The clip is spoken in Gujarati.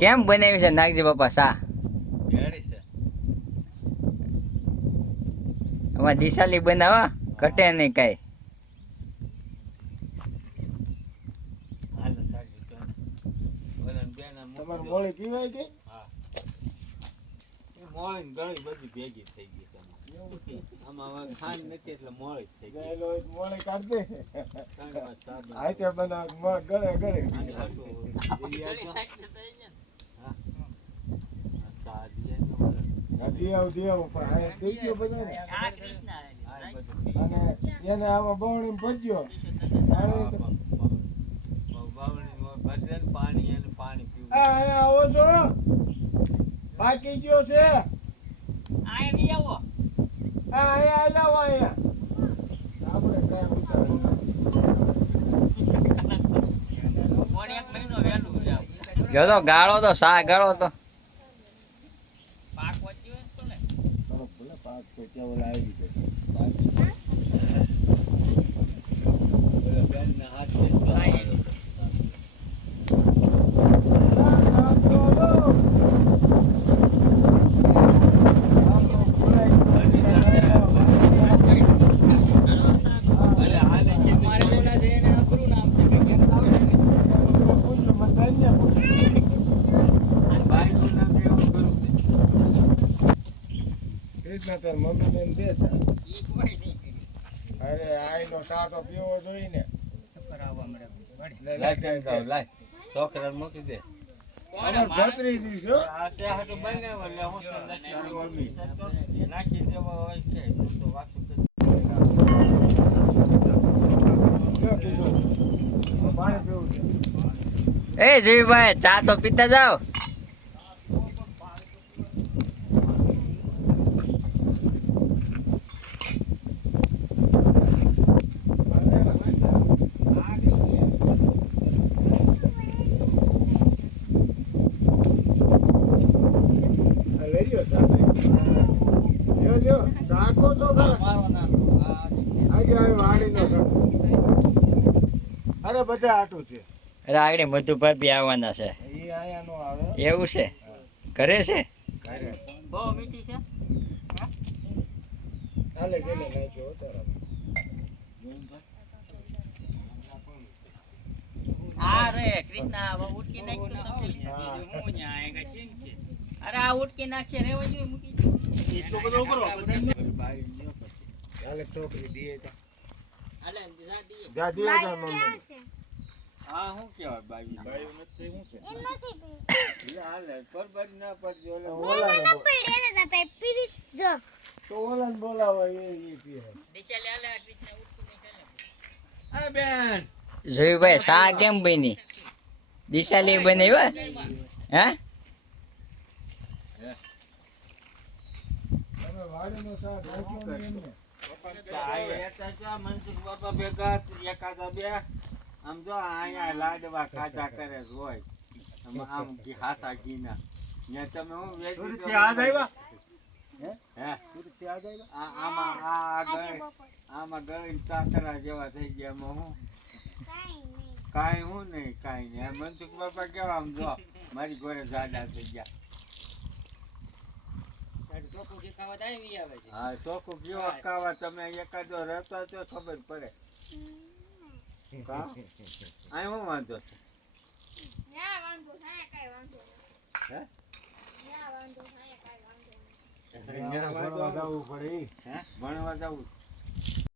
કેમ બનાવ્યું છે નાગજી બાપા સા? અમાર દિશાલી બનાવા ઘટે નહીં કઈ. તમારે મોળી પીવાય ગઈ? મોળી ઘણી બધી ભેગી થઈ ગઈ તમે. આમાં ખાંડ નથી એટલે મોળી થઈ ગઈ. મોળી કાઢ દે. આતે બનાવ ગળે ગળે. દિયાવ પણ આ દઈ ગયો બધા ને. અને એને આમાં બવણી ભજ્યો. પાણી અને પાણી પીવું. અહીંયા આવો છો? બાકી ગયો છે. આવો. અહીંયા લાવો અહીંયા. આપણે કાંઈ ઉતાર. જો તો ગાળો તો સા ગાળો તો. પાક વધ્યો તો ને. ભલે પાક તો ત્યાં ઓલા આવી ગયો. બેનના હાથ તાર મમ્મી ને દે છે. અરે આઈનો ચા તો પીવો જોઈએ ને. છોકરા મૂકી દે. અમાર ભત્રીજી છે. આ તે હાટુ બનાવ એટલે હું તો નથી નાખી દેવો હોય કે તો વાસુ પાણી પીવું છે. એ જીવીભાઈ ચા તો પીતા જાઓ. અરે બધા આટું છે. અરે આગળ મધુભાઈ બી આવવાના છે. એ આયા નો આવે. એવું છે? ઘરે છે? બહુ મીઠી છે. ચાલે ગેલે નાખ્યો તારા. હા રે કૃષ્ણા ઉટકી નાખ્યું તો હું ન્યા આયેગા સીન છે. અરે આ ઉટકી નાખશે રેવા જોઈએ મૂકી એટલો બધો કરો. ચાલે ટોકરી દીએ તા. હાલે જા દી. જા દીએ તા મમ્મી. આ શું કહેવાય બાઈ બાઈ નથી શું છે? હાલે પરબર ના પડજો તો ઓલાને બોલાવો એ પીએ. દિશા લે હાલે કૃષ્ણા ઉટકી નાખે. આ બેન જોયુભાઈ સા કેમ બની? દિશાલી બનાવ્યો હે? તમે વાડીનો શાક રાખ્યો ને એમને. મનસુખ બાપા ભેગા એકાદા બે આમ જો અહીંયા લાડવા ખાધા કરે હોય આમ હાથા ઘીના તમે હું આમાં ગળી ચાતરા જેવા થઈ ગયા એમાં હું કાંઈ હું નહીં કાંઈ નહીં. મનસુખ બાપા કેવા આમ જો મારી ઘરે જાડા થઈ ગયા. હા ચોખ્ખું કેવા ખાવા તમે એકાદો રહેતા તો ખબર પડે. આ હું વાંધો છે? ભણવા જવું પડે. ભણવા જવું